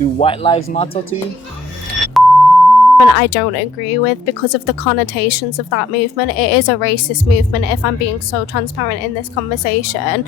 Do white lives matter to you? And I don't agree with because of the connotations of that movement. It is a racist movement, if I'm being so transparent in this conversation.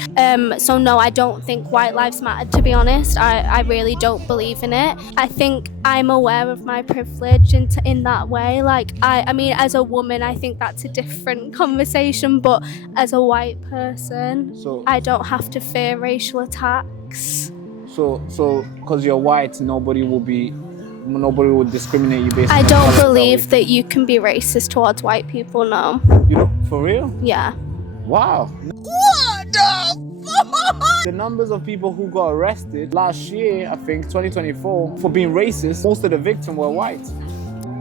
So no, I don't think white lives matter, to be honest. I really don't believe in it. I think I'm aware of my privilege in that way. Like, I mean, as a woman, I think that's a different conversation, but as a white person, I don't have to fear racial attacks. So because you're white, nobody would discriminate you based on I your don't color, believe that you can be racist towards white people, no. You know, for real? Yeah. Wow. What the fuck? The numbers of people who got arrested last year, I think 2024, for being racist, most of the victims were white.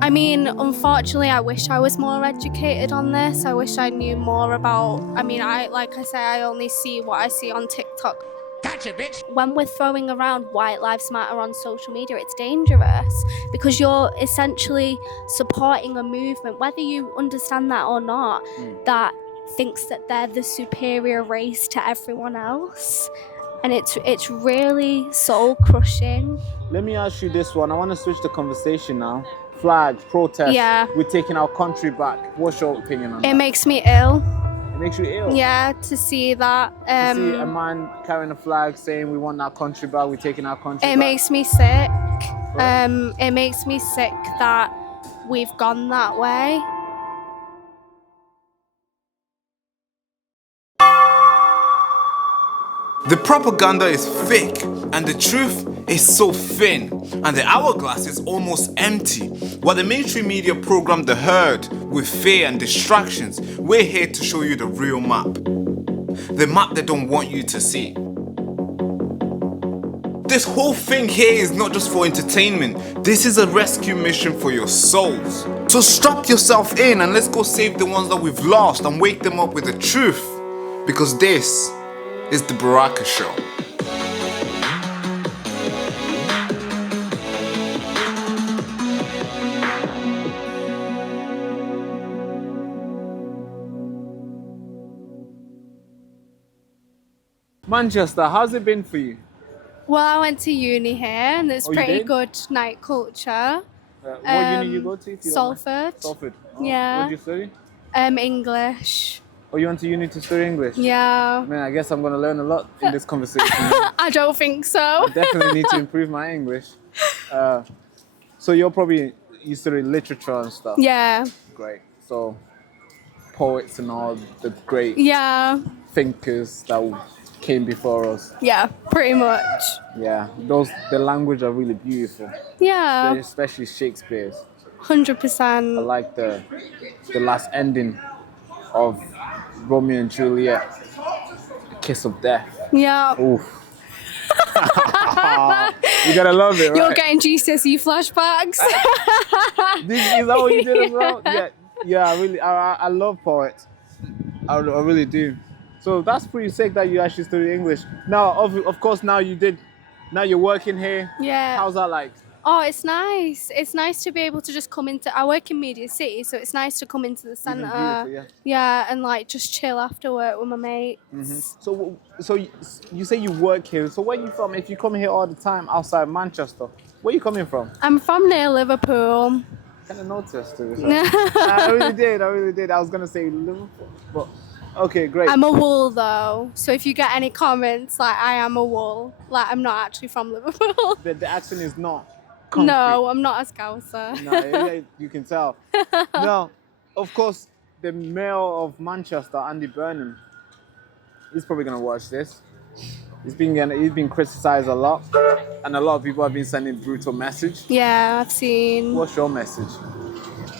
I mean, unfortunately, I wish I was more educated on this. I wish I knew more about, like I say, I only see what I see on TikTok. Gotcha, bitch. When we're throwing around White Lives Matter on social media, it's dangerous because you're essentially supporting a movement, whether you understand that or not, that thinks that they're the superior race to everyone else. And it's really soul crushing. Let me ask you this one. I want to switch the conversation now. Flags, protests, we're taking our country back. What's your opinion on that? It makes me ill. It makes you ill? Yeah, to see that. To see a man carrying a flag saying we want our country back, we're taking our country back. It makes me sick. Right. It makes me sick that we've gone that way. The propaganda is thick and the truth is so thin, and the hourglass is almost empty. While the mainstream media program the herd with fear and distractions, we're here to show you the real map. The map they don't want you to see. This whole thing here is not just for entertainment. This is a rescue mission for your souls. So strap yourself in and let's go save the ones that we've lost and wake them up with the truth. Because this is the Baraka Show. Manchester, how's it been for you? Well, I went to uni here and there's pretty good night culture. What uni you go to? Salford. Salford. Oh, Yeah. What did you study? English. Oh, you went to uni to study English? Yeah. Man, I guess I'm going to learn a lot in this conversation. I don't think so. I definitely need to improve my English. So you study literature and stuff? Yeah. Great. So poets and all the great thinkers that came before us. Yeah, pretty much. Yeah, the language are really beautiful. Yeah. Especially Shakespeare's. 100%. I like the last ending of Romeo and Juliet, the kiss of death. Yeah. Oof. You gotta love it, right? You're getting GCSE flashbacks. Is that what you did as well? Yeah. I love poets. I really do. So that's pretty sick that you actually study English. Now, of course, now you're working here. Yeah. How's that like? Oh, it's nice. It's nice to be able to just come into. I work in Media City, so it's nice to come into the centre. Yeah, and like just chill after work with my mates. Mm-hmm. So you say you work here. So where are you from? If you come here all the time outside Manchester, where are you coming from? I'm from near Liverpool. Kind of noticed it. I really did. I was gonna say Liverpool, but okay, great. I'm a wool though, so if you get any comments, like I am a wool, like I'm not actually from Liverpool. The accent is not. No, I'm not a Scouser. No, you can tell. No, of course, the mayor of Manchester, Andy Burnham, he's probably gonna watch this. He's been criticised a lot, and a lot of people have been sending brutal message. Yeah, I've seen. What's your message?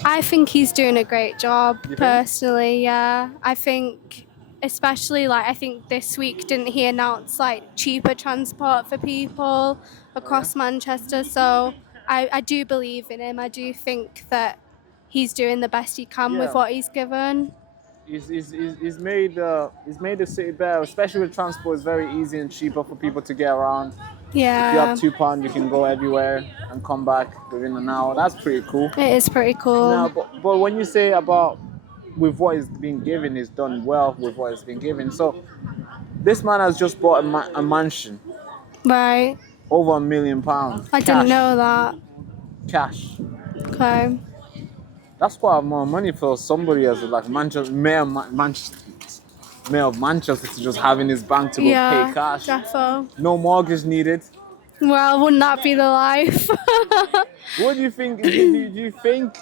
I think he's doing a great job, personally. Yeah, I think, especially I think this week didn't he announce cheaper transport for people across Manchester? So I do believe in him. I do think that he's doing the best he can with what he's given. He's made the city better, especially with transport. It's very easy and cheaper for people to get around. Yeah. If you have £2, you can go everywhere and come back within an hour. That's pretty cool. It is pretty cool. Now, but when you say about with what is being given, he's done well with what is being given. So this man has just bought a mansion. Right. over £1 million. I didn't know that. Cash. Okay. That's quite more money for somebody as like mayor of Manchester to just have in his bank to go pay cash. Defo. No mortgage needed. Well, wouldn't that be the life? What do you think? Do you think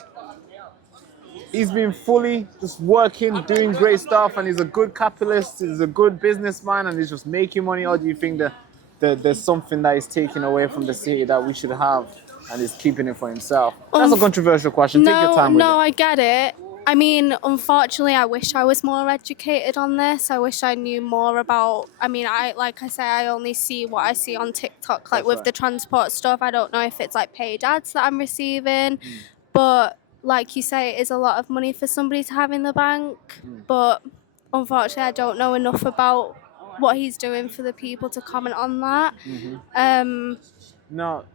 he's been fully just working, doing great stuff, and he's a good capitalist, he's a good businessman, and he's just making money? Or do you think that there's something that he's taking away from the city that we should have, and he's keeping it for himself? That's a controversial question. Take your time with it. No, I get it. I mean, unfortunately, I wish I was more educated on this. I wish I knew more about. I mean, I only see what I see on TikTok, like with the transport stuff. I don't know if it's like paid ads that I'm receiving, but like you say, it is a lot of money for somebody to have in the bank. But unfortunately, I don't know enough about what he's doing for the people to comment on that. Now,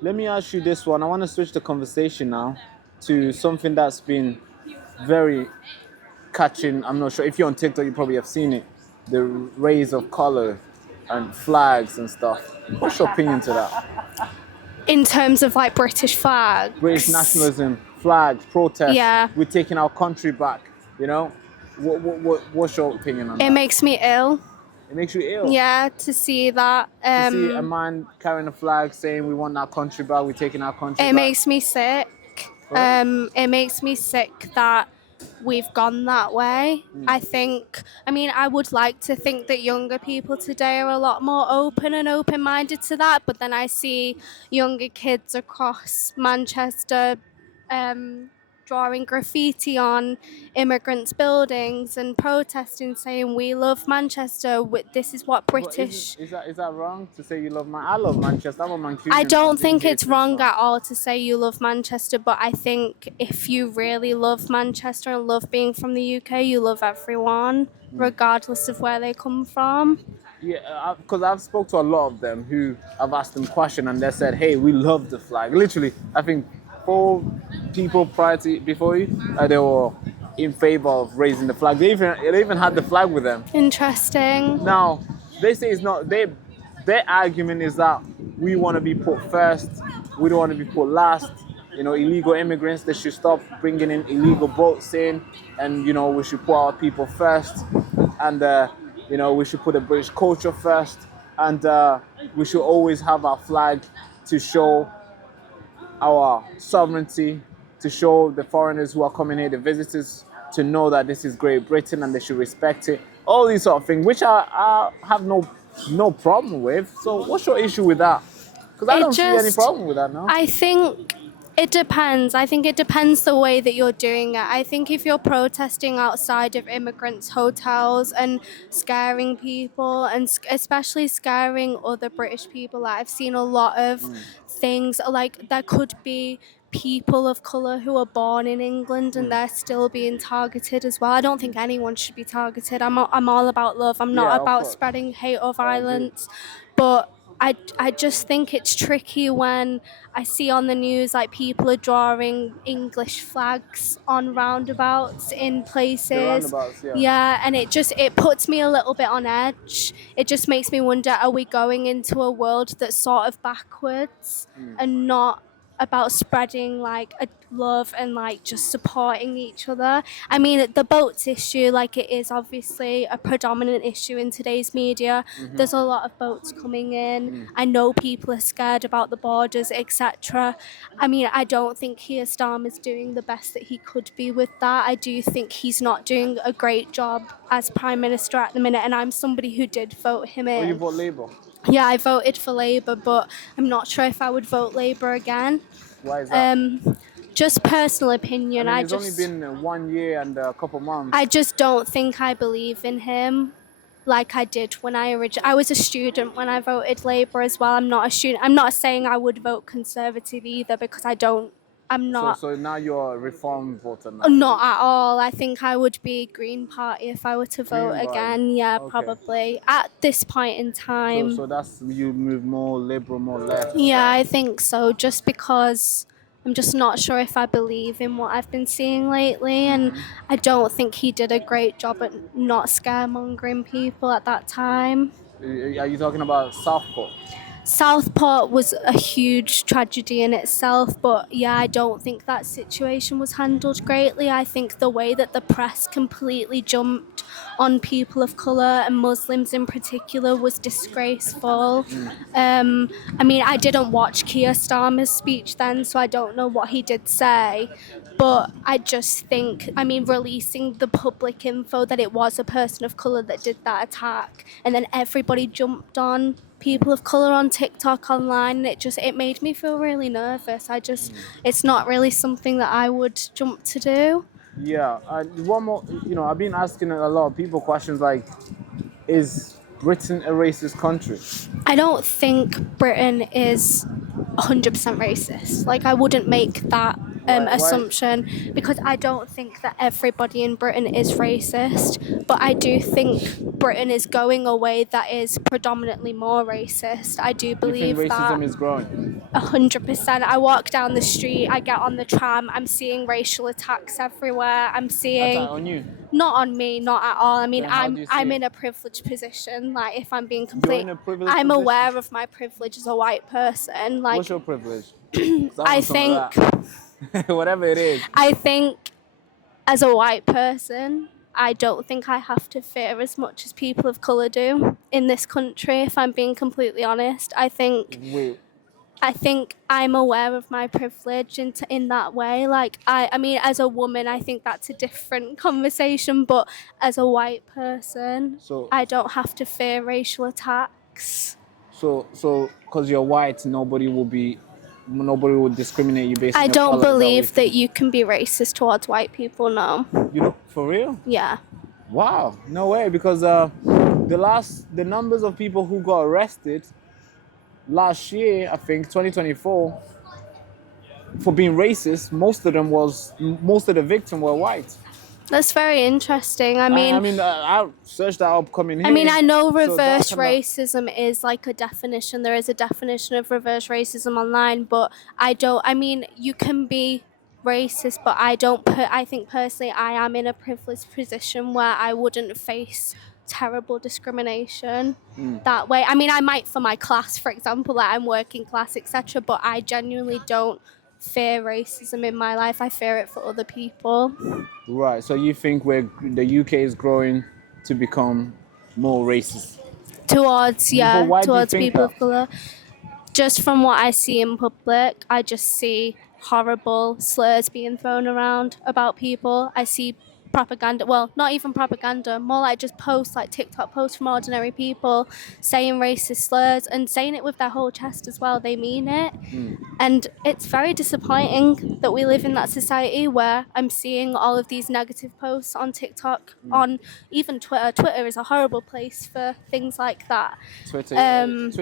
let me ask you this one. I want to switch the conversation now to something that's been very catching. I'm not sure if you're on TikTok, you probably have seen it. The rays of color and flags and stuff. What's your opinion to that? In terms of like British flags, British nationalism, flags, protests. Yeah. We're taking our country back. You know, what's your opinion on that? It makes me ill. It makes you ill. Yeah, to see that. To see a man carrying a flag saying we want our country back, we're taking our country back. It makes me sick. It makes me sick that we've gone that way. I would like to think that younger people today are a lot more open and open-minded to that, but then I see younger kids across Manchester drawing graffiti on immigrants' buildings and protesting, saying we love Manchester. This is what British. Is that wrong to say you love I love Manchester. I'm a Mancunian. I don't think it's wrong at all to say you love Manchester, but I think if you really love Manchester and love being from the UK, you love everyone, regardless of where they come from. Yeah, because I've spoke to a lot of them who I've asked them question and they said, "Hey, we love the flag." Literally, I think 4 people before you, they were in favor of raising the flag. They even had the flag with them. Interesting. Now, they say it's not. Their argument is that we want to be put first. We don't want to be put last. You know, illegal immigrants, they should stop bringing in illegal boats in, and you know, we should put our people first, and you know, we should put the British culture first, and we should always have our flag to show our sovereignty, to show the foreigners who are coming here, the visitors, to know that this is Great Britain and they should respect it. All these sort of things, which I have no problem with. So what's your issue with that? Because I don't see any problem with that, no? I think it depends. I think it depends the way that you're doing it. I think if you're protesting outside of immigrants' hotels and scaring people, and especially scaring other British people, I've seen a lot of things, like there could be people of colour who are born in England and they're still being targeted as well. I don't think anyone should be targeted. I'm all about love. I'm not about spreading hate or violence. But I just think it's tricky when I see on the news like people are drawing English flags on roundabouts in places. The roundabouts, yeah. And it puts me a little bit on edge. It just makes me wonder, are we going into a world that's sort of backwards and not about spreading like a love and like just supporting each other? I mean, the boats issue, like it is obviously a predominant issue in today's media. There's a lot of boats coming in. I know people are scared about the borders, etc. I mean, I don't think Keir Starmer's doing the best that he could be with that. I do think he's not doing a great job as Prime Minister at the minute, and I'm somebody who did vote him in. Oh, you vote Labour? Yeah, I voted for Labour, but I'm not sure if I would vote Labour again. Why is that? Just personal opinion. It's only been 1 year and a couple months. I just don't think I believe in him like I did when I was a student when I voted Labour as well. I'm not a student. I'm not saying I would vote Conservative either, because I'm not. So now you're a Reform voter now? Not at all. I think I would be Green Party if I were to vote again. Yeah, okay. Probably. At this point in time. So that's, you move more Liberal, more left? Yeah, I think so. Just because I'm just not sure if I believe in what I've been seeing lately. And I don't think he did a great job at not scaremongering people at that time. Are you talking about Southport? Southport was a huge tragedy in itself, but yeah, I don't think that situation was handled greatly. I think the way that the press completely jumped on people of colour and Muslims in particular was disgraceful. I mean, I didn't watch Keir Starmer's speech then, so I don't know what he did say. But I just think, I mean, releasing the public info that it was a person of colour that did that attack, and then everybody jumped on people of colour on TikTok online, it made me feel really nervous. It's not really something that I would jump to do. Yeah, one more. I've been asking a lot of people questions like, is Britain a racist country? I don't think Britain is 100% racist. Like, I wouldn't make that assumption, because I don't think that everybody in Britain is racist, but I do think Britain is going a way that is predominantly more racist. I do believe You think racism that is growing? 100%. I walk down the street, I get on the tram, I'm seeing racial attacks everywhere. I'm seeing Attack on you? not on me, not at all. I mean, Then how do you see I'm it? in a privileged position. Like, if I'm being You're complete, in a privileged I'm position? aware of my privilege as a white person. Like, What's your privilege? 'Cause I want some of that. Whatever it is. I think as a white person, I don't think I have to fear as much as people of colour do in this country, if I'm being completely honest. I think Wait, I'm aware of my privilege in that way. Like, I mean, as a woman, I think that's a different conversation, but as a white person, So- I don't have to fear racial attacks. so, because you're white, nobody will discriminate you based on I your don't colour, is that what believe you that think? you can be racist towards white people, no. You know, for real? Yeah. Wow, no way, because the numbers of people who got arrested last year, I think 2024, for being racist, most of the victims were white. That's very interesting. I mean, I searched that up coming here. I mean, I know So reverse that's kinda- racism is like a definition. There is a definition of reverse racism online, but I mean, you can be racist, but I think personally I am in a privileged position where I wouldn't face terrible discrimination that way. I mean, I might for my class, for example, like I'm working class, etc., but I genuinely don't fear racism in my life. I fear it for other people. Right. So you think the UK is growing to become more racist? Towards But why do you towards think people that? of colour. Just from what I see in public, I just see horrible slurs being thrown around about people. I see propaganda, well, not even propaganda, more like just posts, like TikTok posts from ordinary people saying racist slurs and saying it with their whole chest as well. They mean it. And it's very disappointing that we live in that society where I'm seeing all of these negative posts on TikTok, on even Twitter. Twitter is a horrible place for things like that. Twitter. Um,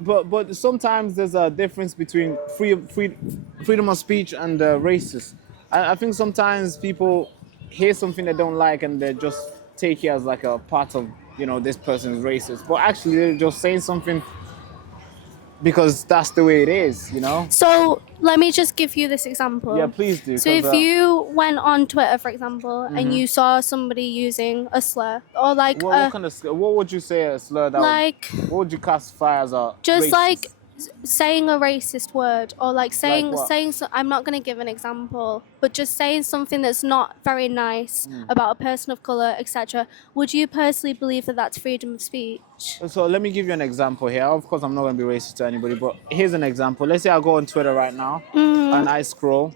But sometimes there's a difference between freedom of speech and racist. I think sometimes people hear something they don't like and they just take it as like a part of this person is racist. But actually they're just saying something because that's the way it is. So let me just give you this example. Yeah, please do. So if you went on Twitter, for example, and you saw somebody using a slur or like what would you say a slur that like what would you classify as a just racist? like saying a racist word or like saying Like what? I'm not going to give an example, but just saying something that's not very nice about a person of color, etc. Would you personally believe that that's freedom of speech? So let me give you an example here. Of course, I'm not going to be racist to anybody, but here's an example. Let's say I go on Twitter right now and I scroll,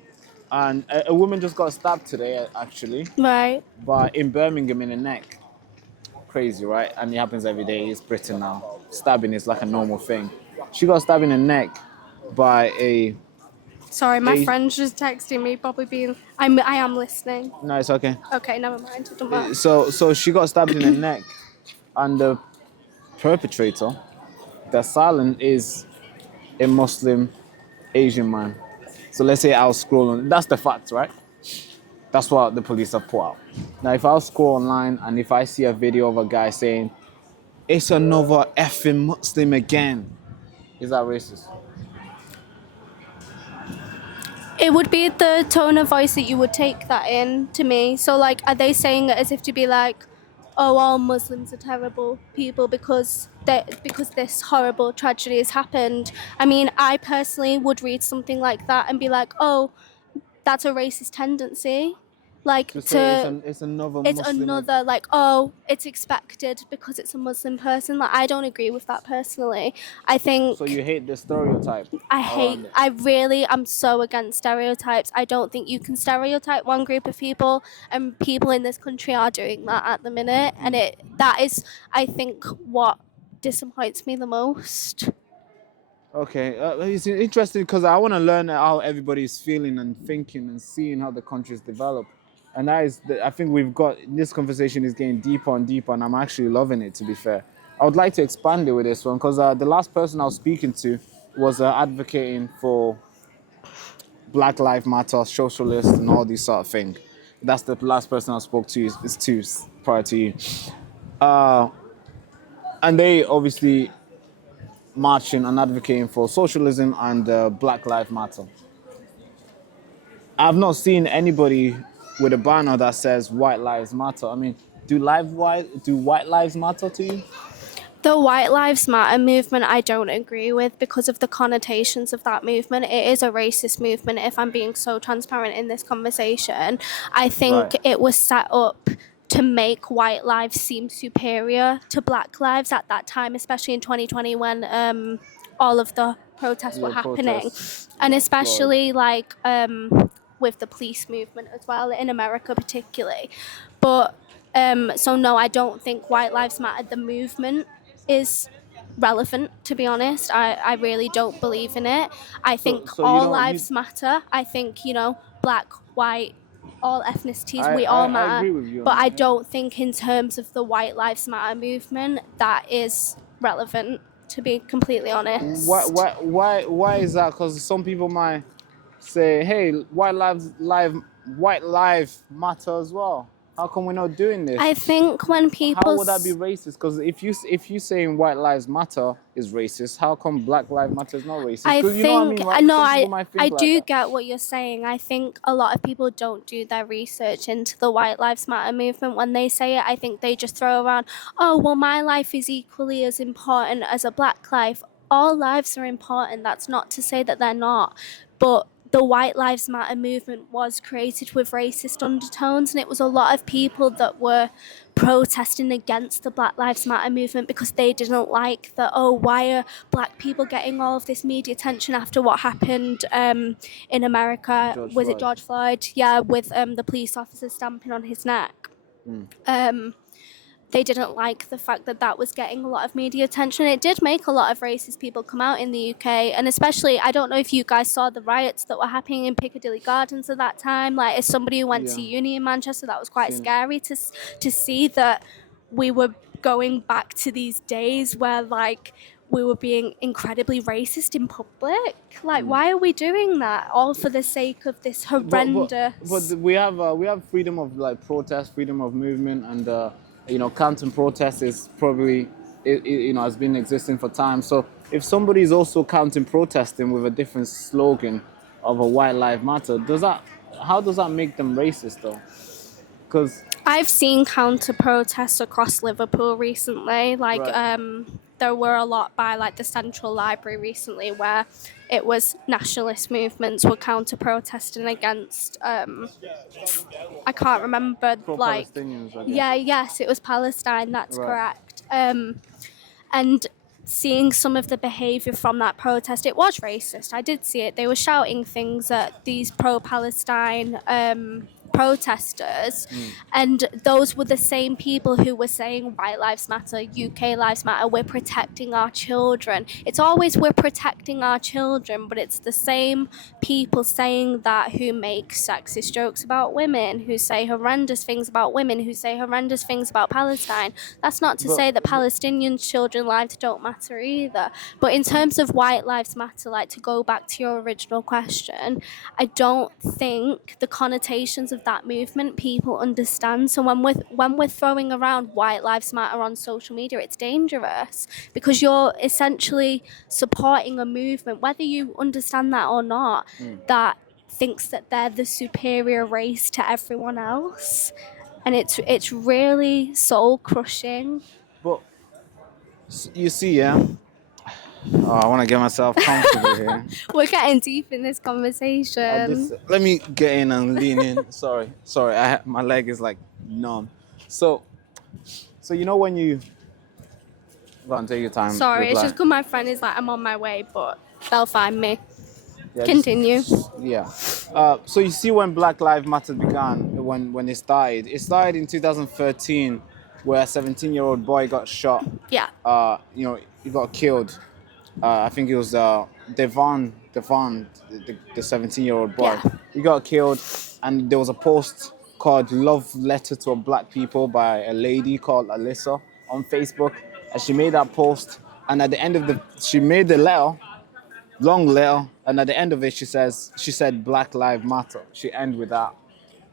and a woman just got stabbed today, actually, Right. but in Birmingham in the neck. Crazy, right? And it happens every day. It's Britain now. Stabbing is like a normal thing. She got stabbed in the neck by a. Sorry, my They- friend's just texting me, probably being. I am listening. No, it's okay. Okay, never mind. It don't matter. So she got stabbed in the neck, and the perpetrator, the assailant, is a Muslim Asian man. So let's say I'll scroll on. That's the fact, right? That's what the police have put out. Now, if I'll scroll online and if I see a video of a guy saying, "It's another effing Muslim again," is that racist? It would be the tone of voice that you would take that in to me. So, like, are they saying it as if to be like, oh, all Muslims are terrible people because because this horrible tragedy has happened. I mean, I personally would read something like that and be like, oh, that's a racist tendency. Like To say it's another Muslim. like, oh, it's expected because it's a Muslim person. Like, I don't agree with that personally. I think So you hate the stereotype. I'm so against stereotypes. I don't think you can stereotype one group of people, and people in this country are doing that at the minute, and that is, I think, what disappoints me the most. Okay, it's interesting because I want to learn how everybody's feeling and thinking and seeing how the country's developed. And that is, I think this conversation is getting deeper and deeper, and I'm actually loving it, to be fair. I would like to expand it with this one because the last person I was speaking to was advocating for Black Lives Matter, socialists, and all these sort of thing. That's the last person I spoke to prior to you. And they obviously marching and advocating for socialism and Black Lives Matter. I've not seen anybody with a banner that says White Lives Matter. I mean, do white lives matter to you? The White Lives Matter movement, I don't agree with because of the connotations of that movement. It is a racist movement, if I'm being so transparent in this conversation. I think it was set up to make white lives seem superior to black lives at that time, especially in 2020 when all of the protests were happening. And especially with the police movement as well, in America particularly. But so no, I don't think White Lives Matter, the movement, is relevant, to be honest. I really don't believe in it. I think all lives matter. I think, black, white, all ethnicities, we all matter. I agree with you. But I don't think in terms of the White Lives Matter movement, that is relevant, to be completely honest. Why is that? Because some people might say, hey, white lives matter as well. How come we're not doing this? I think when people... How would that be racist? Because if you saying white lives matter is racist, how come Black Lives Matter is not racist? I think... I do that. get what you're saying. I think a lot of people don't do their research into the White Lives Matter movement when they say it. I think they just throw around, oh, well, my life is equally as important as a black life. All lives are important. That's not to say that they're not. But the White Lives Matter movement was created with racist undertones, and it was a lot of people that were protesting against the Black Lives Matter movement because they didn't like that, oh, why are black people getting all of this media attention after what happened in America? It George Floyd? Yeah, with the police officer stamping on his neck. They didn't like the fact that that was getting a lot of media attention. It did make a lot of racist people come out in the UK, and especially, I don't know if you guys saw the riots that were happening in Piccadilly Gardens at that time. Like, as somebody who went to uni in Manchester, that was quite scary to see that we were going back to these days where, like, we were being incredibly racist in public. Like, why are we doing that? All for the sake of this horrendous... But we have freedom of, like, protest, freedom of movement, and counter protest is probably, has been existing for time. So if somebody is also counter protesting with a different slogan of a White Lives Matter, how does that make them racist though? Because I've seen counter protests across Liverpool recently. There were a lot by the Central Library recently where it was nationalist movements were counter protesting against I can't remember Palestinians, I guess. Yes, it was Palestine, that's correct. And seeing some of the behaviour from that protest, it was racist. I did see it. They were shouting things at these pro-Palestine protesters, and those were the same people who were saying White Lives Matter, UK Lives Matter, we're protecting our children. It's always we're protecting our children, but it's the same people saying that who make sexist jokes about women, who say horrendous things about women, who say horrendous things about Palestine. That's not to say that Palestinian children's lives don't matter either. But in terms of White Lives Matter, to go back to your original question, I don't think the connotations of that movement people understand. So when we're throwing around White Lives Matter on social media, it's dangerous because you're essentially supporting a movement, whether you understand that or not, that thinks that they're the superior race to everyone else, and it's really soul crushing. But You see, yeah. Oh, I want to get myself comfortable here. We're getting deep in this conversation. Let me get in and lean in. Sorry. My leg is like numb. So you know when you go on, take your time. Sorry, it's reply. just because my friend is like, I'm on my way, but they'll find me. Yeah, Continue. Yeah. So you see when Black Lives Matter began, when it started in 2013, where a 17-year-old boy got shot. Yeah. He got killed. I think it was Devon, the 17-year-old boy. Yeah. He got killed, and there was a post called "Love Letter to a Black People" by a lady called Alyssa on Facebook, and she made that post. And at the end of she made the letter. Long letter, and at the end of it, she said Black Lives Matter. She ended with that,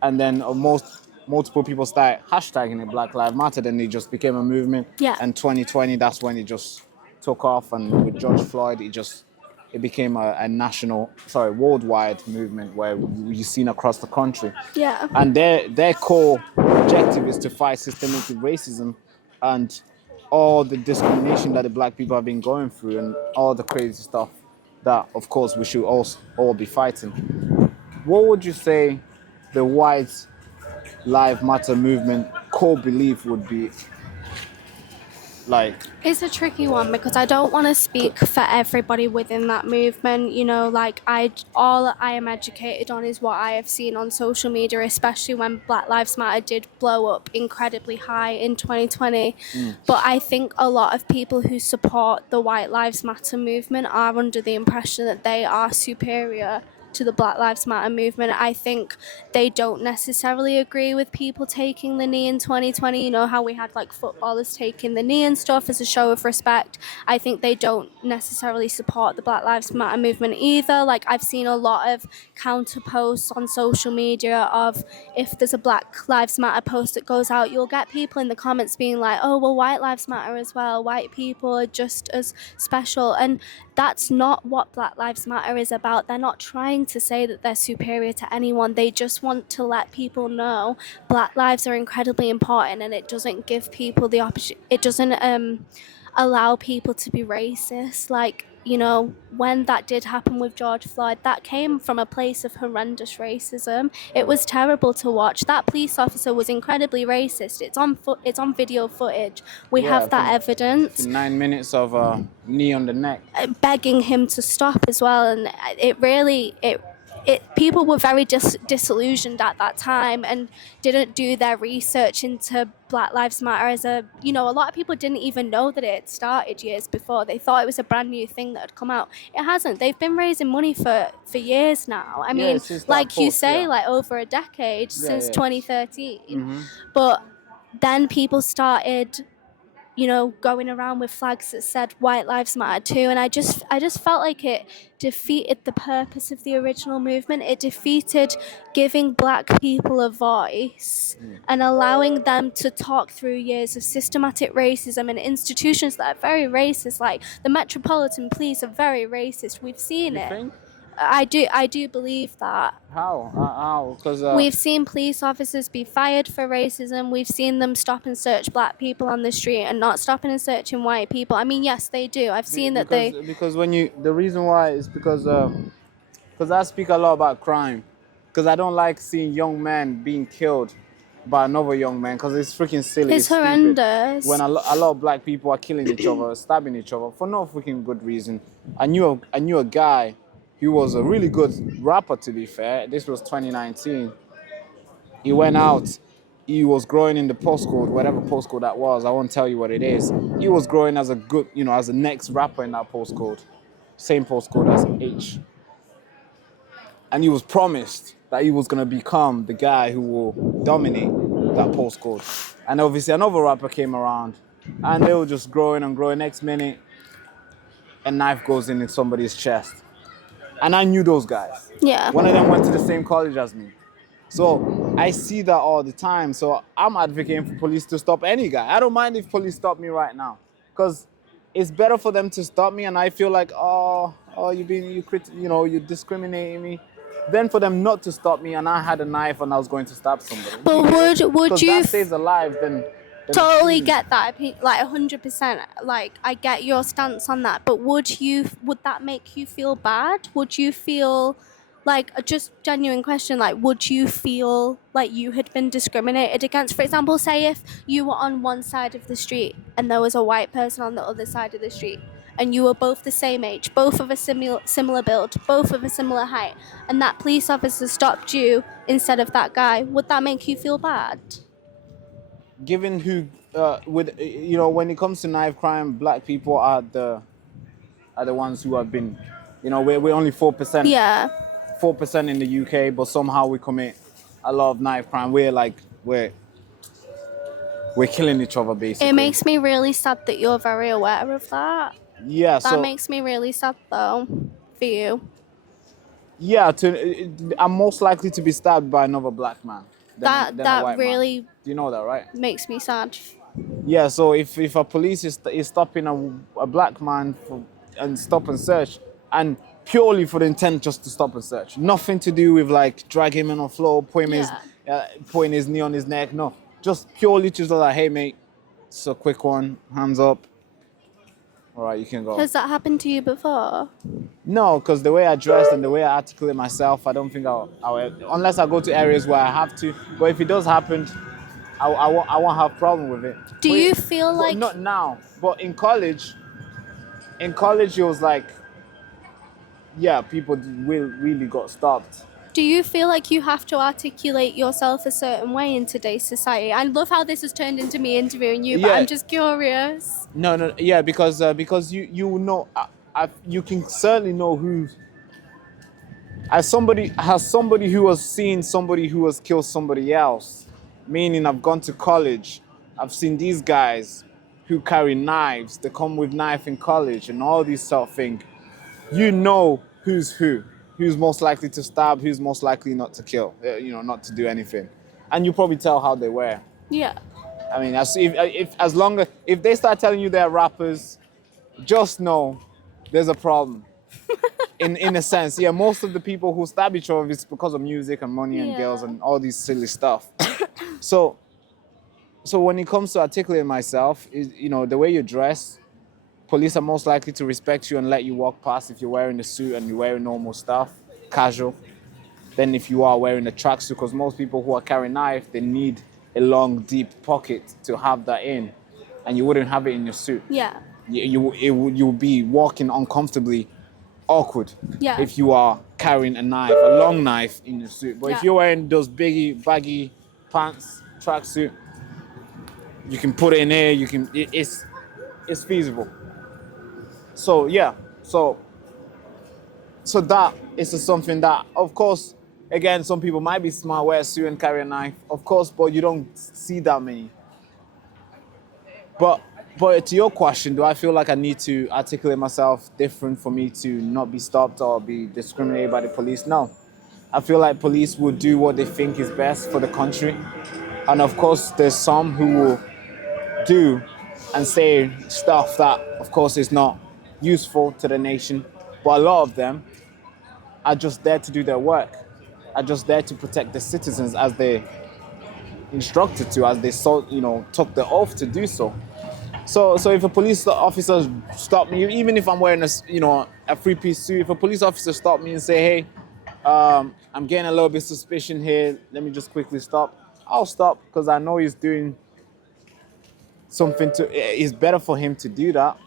and then multiple people started hashtagging it Black Lives Matter. Then it just became a movement. Yeah. And 2020, that's when it just took off, and with George Floyd, it became a worldwide movement where you've seen across the country. Yeah. And their core objective is to fight systemic racism and all the discrimination that the Black people have been going through and all the crazy stuff that, of course, we should all be fighting. What would you say the White Lives Matter movement core belief would be? Like, it's a tricky one because I don't want to speak for everybody within that movement. All I am educated on is what I have seen on social media, especially when Black Lives Matter did blow up incredibly high in 2020. But I think a lot of people who support the White Lives Matter movement are under the impression that they are superior to the Black Lives Matter movement. I think they don't necessarily agree with people taking the knee in 2020. You know how we had like footballers taking the knee and stuff as a show of respect. I think they don't necessarily support the Black Lives Matter movement either. Like, I've seen a lot of counter posts on social media of, if there's a Black Lives Matter post that goes out, you'll get people in the comments being like, oh, well, white lives matter as well. White people are just as special. And that's not what Black Lives Matter is about. They're not trying to say that they're superior to anyone. They just want to let people know Black lives are incredibly important, and it doesn't give people the opportunity. It doesn't allow people to be racist. Like, when that did happen with George Floyd, that came from a place of horrendous racism. It was terrible to watch. That police officer was incredibly racist. It's on video footage. We have that evidence. 9 minutes of knee on the neck. Begging him to stop as well, and people were very disillusioned at that time and didn't do their research into Black Lives Matter as a lot of people didn't even know that it had started years before. They thought it was a brand new thing that had come out. It hasn't. They've been raising money for years now. I mean, like you say, like over a decade, since 2013. Mm-hmm. But then people started going around with flags that said White Lives Matter too, and I just felt like it defeated the purpose of the original movement. It defeated giving Black people a voice and allowing them to talk through years of systematic racism and institutions that are very racist. Like the Metropolitan Police are very racist. We've seen it. Think? I do believe that. How? Because we've seen police officers be fired for racism. We've seen them stop and search Black people on the street and not stopping and searching white people. I mean, yes, they do. I've seen because the reason why is because I speak a lot about crime, because I don't like seeing young men being killed by another young man, because it's freaking silly. It's horrendous. When a lot of Black people are killing each other, stabbing each other for no freaking good reason. I knew a guy. He was a really good rapper, to be fair. This was 2019. He went out. He was growing in the postcode, whatever postcode that was. I won't tell you what it is. He was growing as a good, as the next rapper in that postcode. Same postcode as H. And he was promised that he was going to become the guy who will dominate that postcode. And obviously another rapper came around. And they were just growing and growing. Next minute, a knife goes in somebody's chest. And I knew those guys. Yeah. One of them went to the same college as me. So I see that all the time. So I'm advocating for police to stop any guy. I don't mind if police stop me right now, because it's better for them to stop me and I feel like, you're discriminating me, than for them not to stop me and I had a knife and I was going to stab somebody. But would you? That saves a life, then Totally get that, like 100%. Like, I get your stance on that, but would that make you feel bad? Would you feel like, a just genuine question, like, would you feel like you had been discriminated against? For example, say if you were on one side of the street and there was a white person on the other side of the street, and you were both the same age, both of a similar build, both of a similar height, and that police officer stopped you instead of that guy, would that make you feel bad? Given who, when it comes to knife crime, black people are the ones who have been, we're only 4%. Yeah. 4% in the UK, but somehow we commit a lot of knife crime. We're killing each other, basically. It makes me really sad that you're very aware of that. Yeah. That makes me really sad, though, for you. Yeah, I'm most likely to be stabbed by another black man than a white really man. Do you know that, right? makes me sad. Yeah, so if a police is stopping a black man and stop and search, and purely for the intent just to stop and search, nothing to do with like drag him on the floor, putting his knee on his neck, no, just purely just like, hey mate, it's a quick one, hands up. All right, you can go. Has that happened to you before? No, because the way I dress and the way I articulate myself, I don't think I'll unless I go to areas where I have to. But if it does happen, I won't have a problem with it. Do you feel like... Not now, but in college it was like, yeah, people really got stopped. Do you feel like you have to articulate yourself a certain way in today's society? I love how this has turned into me interviewing you, but I'm just curious. No, yeah, because you know, you can certainly know who. As somebody who has seen somebody who has killed somebody else, meaning I've gone to college, I've seen these guys who carry knives, they come with knife in college and all these sort of things. You know who's most likely to stab, who's most likely not to kill, not to do anything. And you probably tell how they wear. Yeah. I mean, if they start telling you they're rappers, just know there's a problem. in a sense, yeah, most of the people who stab each other is because of music and money and girls and all these silly stuff. So when it comes to articulating myself, the way you dress, police are most likely to respect you and let you walk past if you're wearing a suit and you're wearing normal stuff, casual, than if you are wearing a tracksuit, because most people who are carrying knife, they need a long, deep pocket to have that in, and you wouldn't have it in your suit. Yeah. You would be walking uncomfortably awkward if you are carrying a long knife in your suit. But if you're wearing those baggy pants, tracksuit, you can put it in there, it's feasible. So that is something that, of course, again, some people might be smart, wear a suit and carry a knife, of course, but you don't see that many. But to your question, do I feel like I need to articulate myself different for me to not be stopped or be discriminated by the police? No. I feel like police will do what they think is best for the country. And of course, there's some who will do and say stuff that, of course, is not useful to the nation. But a lot of them are just there to do their work, are just there to protect the citizens as they instructed to, as they took the oath to do so. So if a police officer stopped me, even if I'm wearing a three-piece suit, if a police officer stopped me and say, hey, I'm getting a little bit suspicion here, let me just quickly stop, I'll stop, because I know he's doing something it's better for him to do that.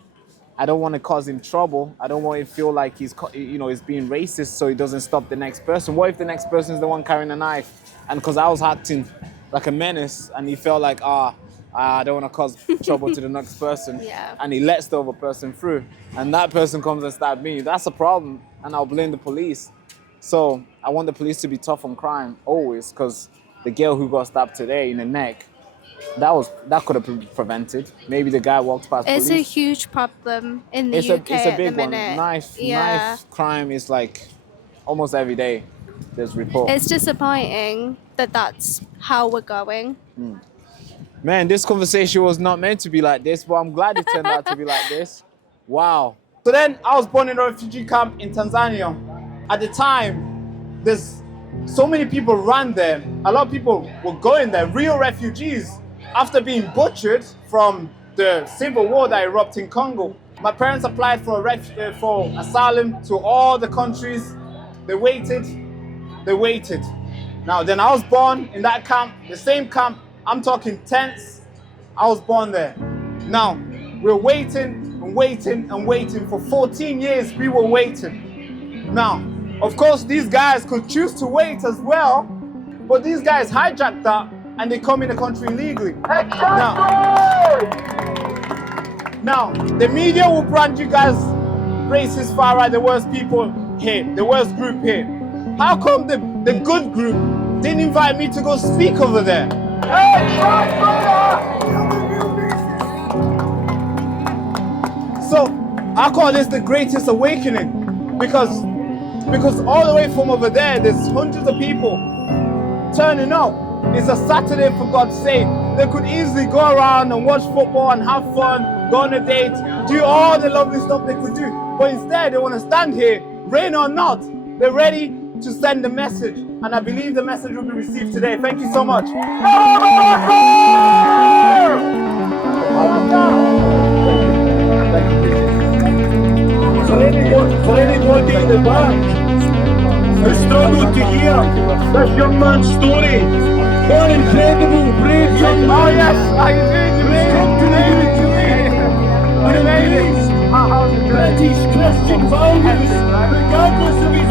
I don't want to cause him trouble. I don't want it to feel like he's being racist, so he doesn't stop the next person. What if the next person is the one carrying a knife? And because I was acting like a menace, and he felt like, I don't want to cause trouble to the next person, and he lets the other person through, and that person comes and stabs me, that's a problem, and I'll blame the police. So I want the police to be tough on crime, always, because the girl who got stabbed today in the neck, that could have been prevented. Maybe the guy walked past police. It's a huge problem in the UK it's a big at the minute. Knife crime is like almost every day there's report. It's disappointing that that's how we're going. Man, this conversation was not meant to be like this, but I'm glad it turned out to be like this. Wow. So then I was born in a refugee camp in Tanzania. At the time, there's so many people ran there. A lot of people were going there, real refugees. After being butchered from the civil war that erupted in Congo, my parents applied for asylum to all the countries. They waited. Now, then I was born in that camp, the same camp. I'm talking tents. I was born there. Now, we're waiting and waiting and waiting. For 14 years, we were waiting. Now, of course, these guys could choose to wait as well, but these guys hijacked that and they come in the country illegally. Now, the media will brand you guys racist, far right, the worst people here, the worst group here. How come the good group didn't invite me to go speak over there? So I call this the greatest awakening because all the way from over there, there's hundreds of people turning up. It's a Saturday, for God's sake. They could easily go around and watch football and have fun, go on a date, do all the lovely stuff they could do. But instead, they want to stand here, rain or not. They're ready to send the message. And I believe the message will be received today. Thank you so much. For anybody in the back who struggled to hear this young man's story, one incredible, brave young man. Oh yes, I agree. And embraced British Christian values, regardless of his